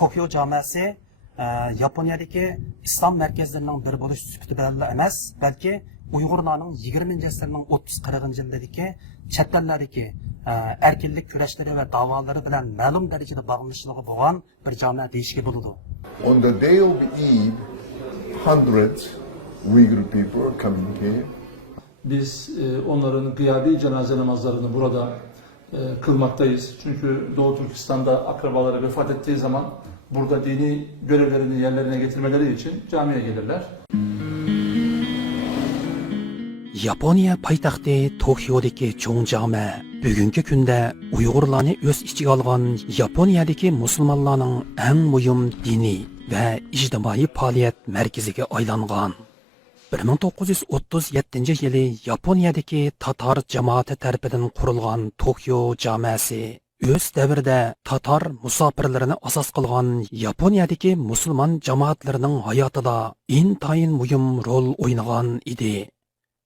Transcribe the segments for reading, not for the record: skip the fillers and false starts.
Tokyo camiasi Yaponiyadagi islom markazlarining biri bo'lish sifati bilan emas, balki Uyg'urlarning 20-asrning 30-40 yillardagi chet ellardagi erkinlik kurashlari va da'volari bilan ma'lum darajada bog'liqligi bo'lgan bir jamia deyishga bo'ladi. On the day of Eid, hundreds Uyghur people are coming here. Biz onların gıyabi cenaze namazlarını burada kılmaktayız. Çünkü Doğu Türkistan'da akrabaları vefat ettiği zaman burada dini görevlerini yerlerine getirmeleri için camiye gelirler. Yaponiya poytaxti Tokyodagi cho'ng jami bugungi kunda Uyg'urlarni o'z ichiga olgan Yaponiyadagi musulmonlarning eng muhim diniy va ijtimoiy faoliyat markaziga aylangan. 1937 yili Yaponiyadagi Tatar jamoati tarafidan qurilgan Tokyo jamiyasi o'z davrida Tatar musofirlarini asos qilgan Yaponiyadagi musulmon jamoatlarining hayotida intayin muhim rol o'ynagan edi.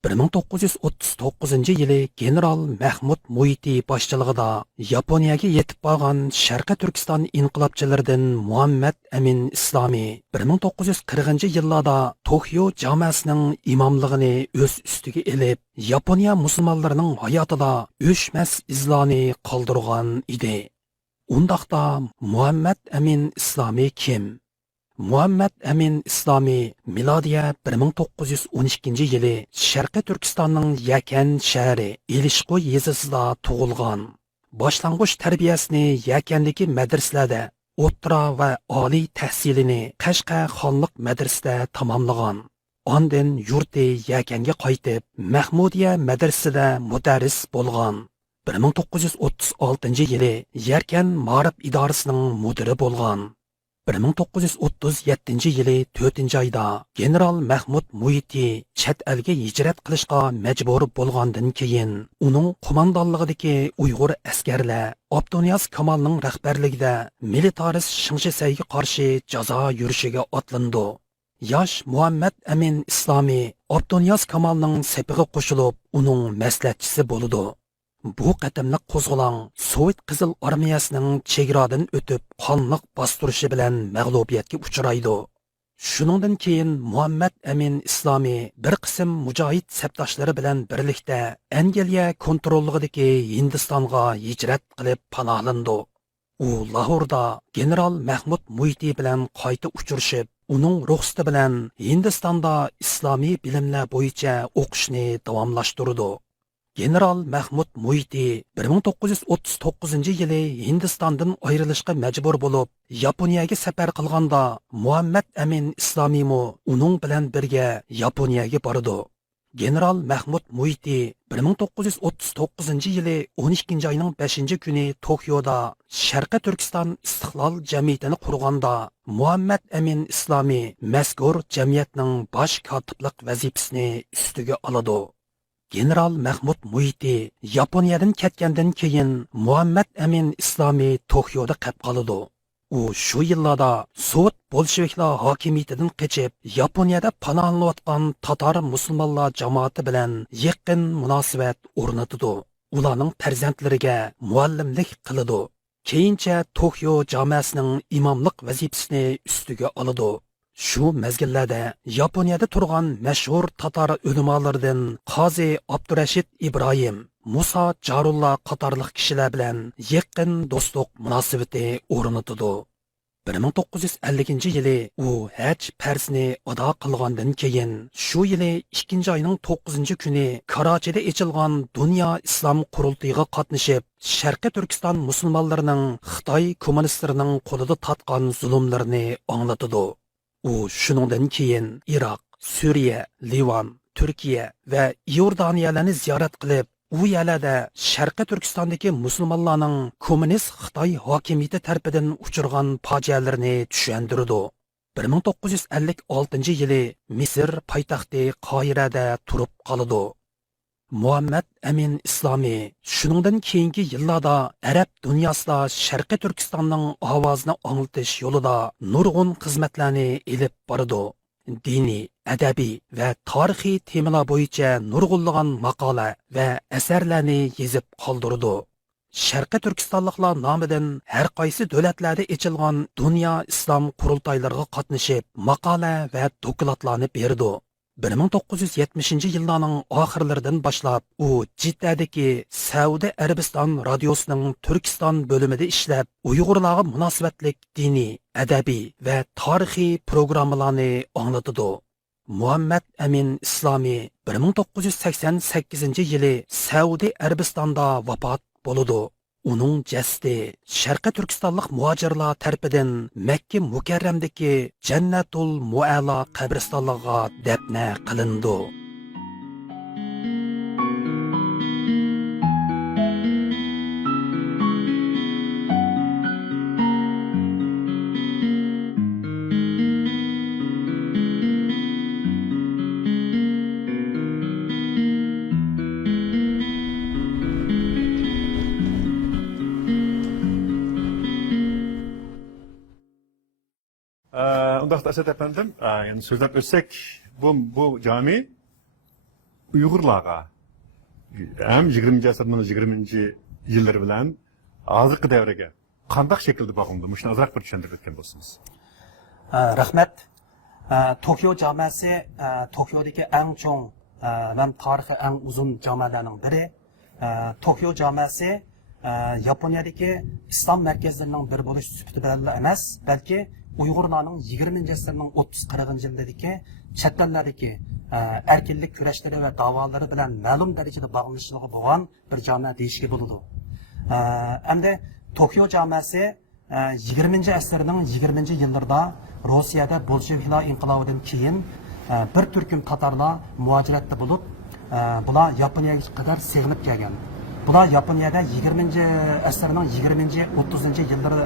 1939 yili general Mahmud Muiti boshchiligida Yaponiyaga yetib borgan Sharqiy Turkiston inqilobchilaridan Muhammad Amin Islomiy 1940 yillarda Tokyo jamiyasining imomligini o'z ustiga elib, Yaponiya musulmonlarining hayotida o'chmas izlarni qoldirgan edi. Undaqda Muhammad Amin Islomiy kim? Muhammad Amin Islomiy milodiya 1912 yili Sharqiy Turkistonning Yakan shahri Elishqo yezasida tug'ilgan. Boshlang'ich tarbiyasini Yakandagi madrasalarda, o'rta va oliy tahsilini Qashqa xonlik madrasasida tamomlagan. Ondan yurti Yakanga qaytib, Mahmudiya madrasasida mudarris bo'lgan. 1936 yili Yarkan ma'rif idorasining mudiri bo'lgan. 1937 yili 4-oyda general Mahmud Muiti chet elga hijrat qilishga majbur bo'lgandan keyin uning qo'mondonligidagi Uyg'ur askarlar Abduniyaz Kamolning rahbarligida militarist Shingshisayga qarshi jazo yurishiga otlandi. Yosh Muhammad Amin Islomiy Abduniyaz Kamolning sepiga qo'shilib, uning maslahatchisi bo'ldi. Bu qatimliq qo'zg'olon Sovet Qizil armiyasining chegaradan o'tib qonliq bostirishi bilan mag'lubiyatga uchraydi. Shuningdan keyin Muhammad Amin Islomiy bir qism mujohid sabdoshlari bilan birlikda Angliya kontrolligidagi Hindistonga hijrat qilib panohlandi. U Lahorda general Mahmud Muiti bilan qayta uchrashib, uning ruxsati bilan Hindistonda islomiy bilimlar bo'yicha o'qishni davomlashtirdi. General Mahmud Muiti 1939 yili Hindistondan ayrilishga majbur bo'lib, Yaponiyaga safar qilganda Muhammad Amin Islomiy uning bilan birga Yaponiyaga bordi. General Mahmud Muiti 1939 yili 12-oyning 5-kuni Tokyoda Sharqiy Turkiston istiqlol jamiyatini qurganda Muhammad Amin Islomiy mazkur jamiyatning bosh kotiblik vazifasini ustiga oladi. General Mahmud Muiti Yaponiyadan ketgandan keyin Muhammad Amin Islomiy Tokyoda qolib qoldi. U shu yillarda Sovet bolsheviklar hokimiyatidan qochib, Yaponiyada panohlanayotgan Tatar musulmonlar jamoati bilan yaqin munosabat o'rnatdi. Ularning farzandlariga muallimlik qildi. Keyincha Tokyo jamiyasining imomlik vazifasini ustiga oldi. Shu mezgillarda Yaponiyada turgan mashhur Tatar ulamolardan Qozi Abdurashid Ibrohim, Musa Jarulla qatorliq kishilar bilan yaqin do'stlik munosabati o'rnatdi. 1950 yili u haj farzini ado qilgandan keyin shu yili 2-oyning 9-kuni Karachi'da ochilgan Dunyo islom qurultiyiga qatnashib, Sharqiy Turkiston musulmonlarining Xitoy kommunistlarining qo'lida tatgan zulmlarini anglatdi. U shuningdan keyin Iroq, Suriya, Livan, Turkiya va Iordaniyalarni ziyorat qilib, u yerlarda Sharqiy Turkistondagi musulmonlarning kommunist Xitoy hokimiyati tarafidan uchirgan fojialarini tushuntirdi. 1956 yili Misr poytaxti Qohirada turib qoldi. Muhammad Amin Islomiy shuningdan keyingi yillarda arab dunyosida Sharqiy Turkistonning ovozini anglatish yo'lida nurg'un xizmatlarni elib bordi. Diniy, adabiy va tarixiy temalar bo'yicha nurg'unlagan maqola va asarlarni yozib qoldirdi. Sharqiy Turkistonliklar nomidan har qaysi davlatlarda ochilgan dunyo islom qurultoylariga qatnashib, maqola va dokladlarni berdi. 1970 yillarning oxirlaridan boshlab u Jiddadagi Saudiya Arabiston radiosining Turkiston bo'limida ishlab, Uyg'urlarga munosabatlik diniy, adabiy va tarixiy programmalarni anglatadi. Muhammad Amin Islomiy 1988-yili Saudiya Arabistonda vafot bo'ldi. Uning jasadi Sharqiy Turkistonlik muhojirlar tarafidan Makka Mukarramdagi Jannatul Mualla qabristonligiga dafna qilindi. Undaqda Asad efendim, yani sözlep ötsek bu cami Uygurlarga hem 20. asırның 20. yılları bilen azıqı devrege qandaq şekilde bağımdı? Muşun azırak bir düşündürüp etken bolsunuz. Rahmat. Tokyo jamasi Tokyodagi eng cho'ng va tarixi eng uzun jamilarning biri. Tokyo jamasi Yaponiyadagi islom markazlarining biri bo'lish sifati bilan emas, balki Uyg'urlarning 20. asrning 30-40 yillardagi chet ellardagi erkinlik kurashlari va da'volari bilan ma'lum darajada bog'liqligi bo'lgan bir jami deyishga bo'ladi. Endi Tokyo jamasi 20. asrning 20. yillarida Rossiyada Bolsheviklar inqilobidan keyin bir turkum tatarlar muhojiratda bo'lib, bular Yaponiyaga qadar sig'inib kelgan. Bular Yaponiyada 20. asrning 20-30 yillari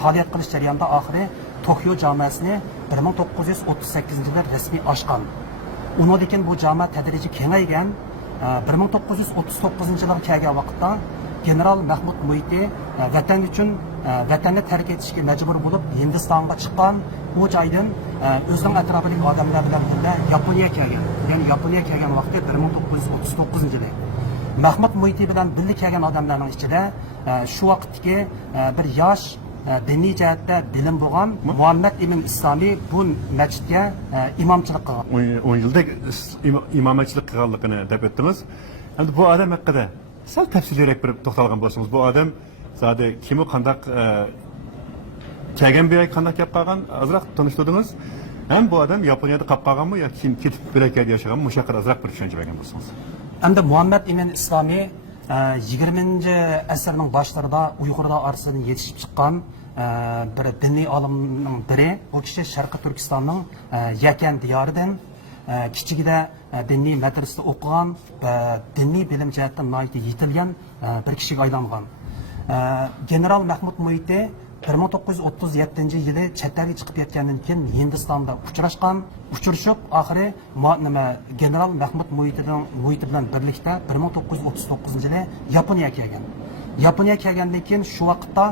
faoliyat qilish jarayonida oxiri Tokyo jamoasini 1938-yilda rasmiy ochgan. Undan keyin bu jamoa tadrijiy kengaygan. 1939-yilga kelgan vaqtda General Mahmud Muhiti vatan uchun vatanni tark etishga majbur bo'lib Hindistonga chiqqan. Bu joydan o'zining atrofidagi odamlar bilan birga Yaponiyaga kelgan. Ya'ni Yaponiyaga kelgan vaqtda 1939-yil. Mahmud Muhiti bilan birga kelgan odamlarning ichida shu vaqtdagi bir yosh diniy jihatda bilim bo'lgan Muhammad Amin Islomiy bu masjidga imomchilik qilgan. 10 yılda imametçilik qilganligini deb o'tdingiz. Endi bu odam haqida sal tafsilroq bir to'xtalgan bo'lsangiz, bu odam zade kimi qandaq kelgan bir qandaq gap qilgan azroq tanishtirdingiz. Hem bu adam Yaponiyada qolib qolganmi yoki kim ketib bo'lakada yashaganmi? O'sha haqida azroq bir tushuncha bergan bo'lsangiz. Endi Muhammad Amin Islomiy 20. asrning boshlarida Uyg'urlar orasidan yetishib chiqqan bir diniy olimning biri. Bu kishi Sharqiy Turkistonning Yakan diyoridan kichigida diniy madrasada o'qigan va diniy bilim jihatdan nihoyatda yetilgan bir kishiga aylangan. General Mahmud Muhiti 1937-yili chet elga chiqib ketgandan keyin Hindistonda uchrashib, oxiri General Mahmud Muhiti bilan birlikda 1939-yili Yaponiyaga kelgan. Yaponiyaga kelgandan keyin shu vaqtda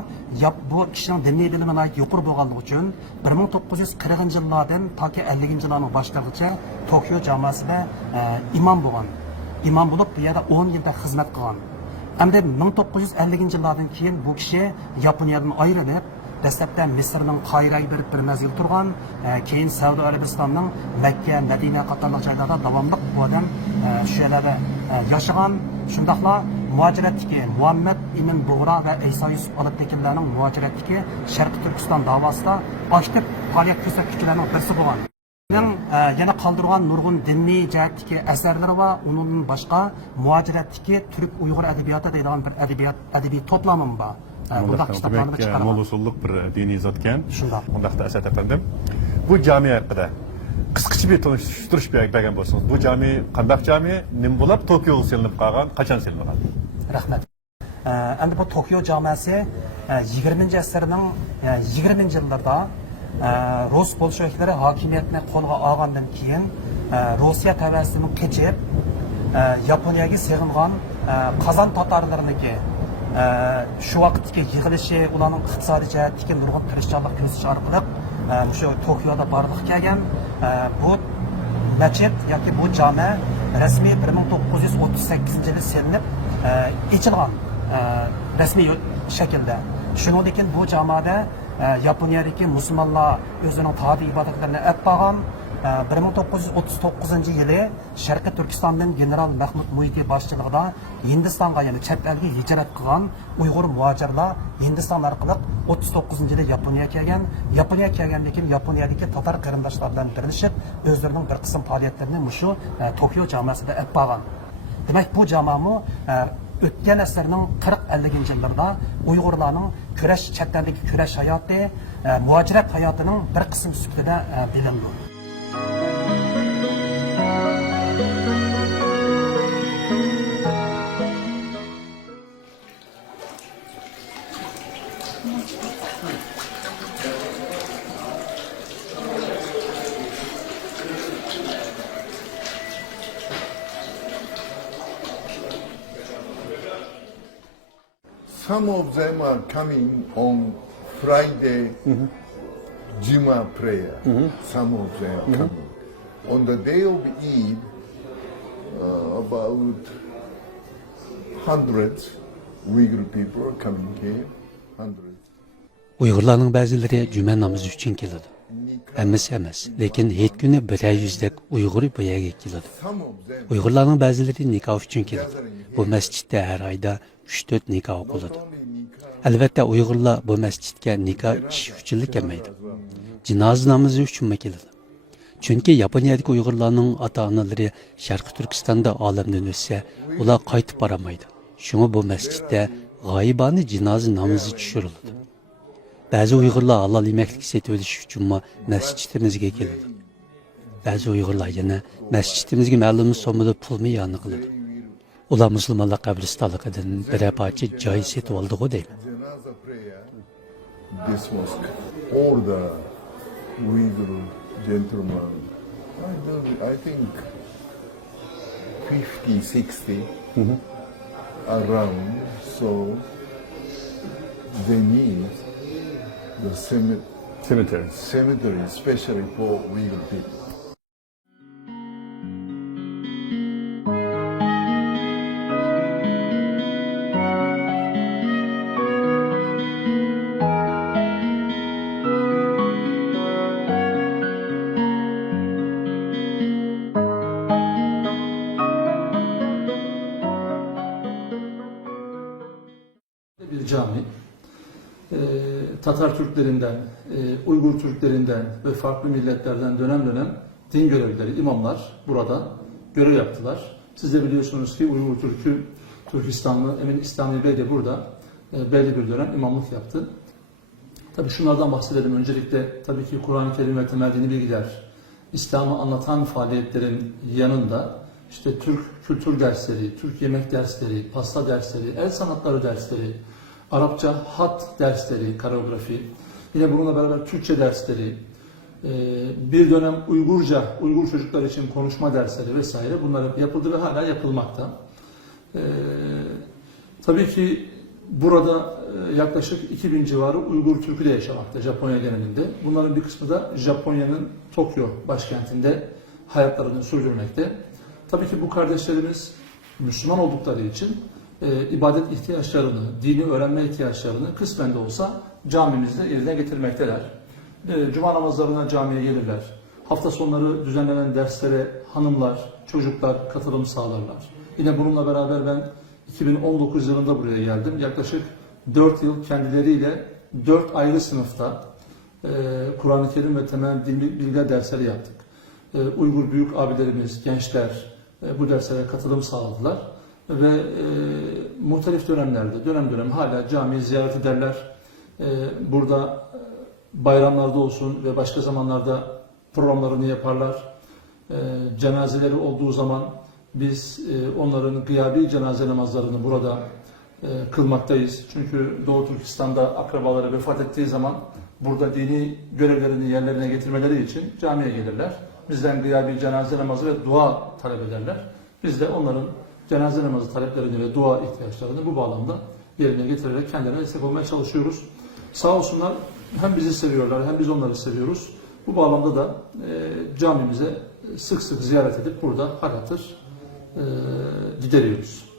bu kishining diniy bilimi yuqori bo'lganligi uchun 1940-yillardan toki 50-yillarning boshlarigacha Tokyo jamoasida imom bo'lgan. Imom bo'lib, bu yerda 10 yilda xizmat qilgan. Endi 1950-yillardan keyin bu kishi Yaponiyadan ayrilib, dastlabda Misrning Qoiraga bir mezgil turgan, keyin Saudiya Arabistonning Makka, Madina qatorli joylarda davomli bu odam shu yerlarda yashagan. Shundaqla muhojiratdagi Muhammad Amin Bug'ra va Iso Yusuf Olibeklarning muhojiratdagi Sharqiy Turkiston davosida aktiv faoliyat ko'rsatuvchilarning birisi bo'lgan. Yana qoldirgan nurg'un diniy jihatdagi asarlari va undan boshqa muhojiratdagi turk Uyg'ur adabiyoti deydigan bir adabiy to'plamim bor. Bundaq kitoblarni chiqargan. Mo'l usulluk bir diniy zotkan. Shundoq. Undaqda Asad efendim. Bu cami haqida qisqacha bir tanishtirish bergan bo'lsangiz. Bu cami qandaq cami? Nim bo'lib Tokyoga silinib qolgan, qachon silingan? Rahmat. Endi bu Tokyo jamasi 20. asrning 20 yillarida Rus bolsheviklari hokimiyatni qo'lga olgandan keyin Rossiya tavasidan qochib Yaponiyaga sig'ingan Qozon tatarlariniki shu vaqtdagi yig'ilishi, ularning iqtisodiy jihatdagi nurg'un tirishchilik ko'rsatish orqali shu Tokyoda barliq kelgan. Bu masjid yoki bu jami rasmiy 1938-yili silinib ochilgan. rasmiy shaklda. Shuningdek bu jamoada Yaponiyadagi musulmonlar o'zining tog'li ibodatlarini olib borgan 1939 yili Sharqiy Turkistondan general Mahmud Muhiti boshchiligida Hindistonga, ya'ni chet elga hijrat qilgan Uyg'ur muhojirlar Hindiston orqali 39 yili Yaponiyaga kelgan. Yaponiyaga kelgandan keyin Yaponiyadagi tatar qarindoshlar bilan birlashib, o'zlarining bir qism faoliyatlarini shu Tokio jamoasida olib borgan. Demak, bu jamoa o'tgan asrning 40-50 yillarida Uyg'urlarning kurash, chet eldagi kurash hayoti, muhojirat hayotining bir qism sifatida bilindi. Some of them are coming on Friday Juma prayer. Some of them are coming. On the day of Eid, about hundreds Uyghur people are coming here. Hundreds. Uyg'urlarning ba'zilari juma namozi uchun keladi. Hammasi emas, lekin hech kuni 100 Uyg'ur bu yerga keladi. Some of them, Uyg'urlarning ba'zilari nikoh uchun keladi. Bu masjidda har oyda 3-4 nikoh o'qiladi. Albatta Uyg'urlar bu masjidga nikoh ish uchun kelmaydi. Jinoza namozi uchun keladi. Chunki Yaponiyadagi Uyg'urlarning ota-onalari Sharqiy Turkistonda olamdan o'tsa, ular qaytib boramaydi. Shunga bu masjidda g'oyibona jinoza namozi tushiriladi. Ba'zi Uyg'urlar halol yemaklik setib olish uchun masjidimizga keladi. Ba'zi Uyg'urlar yana masjidimizga ma'lum so'mda pulni yonni qiladi. Ular musulmonlar qabristonligidan bir parcha joy setib oldi-ku deydi. janaza prayer, this mosque, or the Uyghur gentleman, I think 50, 60 around, so they need the cemetery, especially for Uyghur people. Bir cami, Tatar Türklerinden, Uygur Türklerinden ve farklı milletlerden dönem dönem din görevlileri, imamlar burada görev yaptılar. Siz de biliyorsunuz ki Uygur Türk'ü, Türkistanlı Emin İslami Bey de burada belli bir dönem imamlık yaptı. Tabii şunlardan bahsedelim. Öncelikle tabii ki Kur'an-ı Kerim ve temel dini bilgiler, İslam'ı anlatan faaliyetlerin yanında işte Türk kültür dersleri, Türk yemek dersleri, pasta dersleri, el sanatları dersleri, Arapça hat dersleri, koreografi, yine bununla beraber Türkçe dersleri, bir dönem Uygurca, Uygur çocuklar için konuşma dersleri vesaire bunlar hep yapıldı ve hala yapılmakta. Tabii ki burada yaklaşık 2000 civarı Uygur Türk'ü de yaşamakta Japonya genelinde. Bunların bir kısmı da Japonya'nın Tokyo başkentinde hayatlarını sürdürmekte. Tabii ki bu kardeşlerimiz Müslüman oldukları için ibadet ihtiyaçlarını, dini öğrenme ihtiyaçlarını kısmen de olsa camimizde yerine getirmekteler. Cuma namazlarına camiye gelirler. Hafta sonları düzenlenen derslere hanımlar, çocuklar katılım sağlarlar. Yine bununla beraber ben 2019 yılında buraya geldim. Yaklaşık 4 yıl kendileriyle 4 ayrı sınıfta Kur'an-ı Kerim ve temel din bilgi dersleri yaptık. Uygur büyük abilerimiz, gençler bu derslere katılım sağladılar. Ve muhtelif dönemlerde, dönem dönem hala camiyi ziyaret ederler. Burada bayramlarda olsun ve başka zamanlarda programlarını yaparlar. Cenazeleri olduğu zaman biz onların gıyabi cenaze namazlarını burada kılmaktayız. Çünkü Doğu Türkistan'da akrabaları vefat ettiği zaman burada dini görevlerini yerlerine getirmeleri için camiye gelirler. Bizden gıyabi cenaze namazı ve dua talep ederler. Biz de onların cenaze namazı taleplerini ve dua ihtiyaçlarını bu bağlamda yerine getirerek kendilerine destek olmaya çalışıyoruz. Sağ olsunlar hem bizi seviyorlar hem biz onları seviyoruz. Bu bağlamda da camimize sık sık ziyaret edip burada hal hatır gideriyoruz.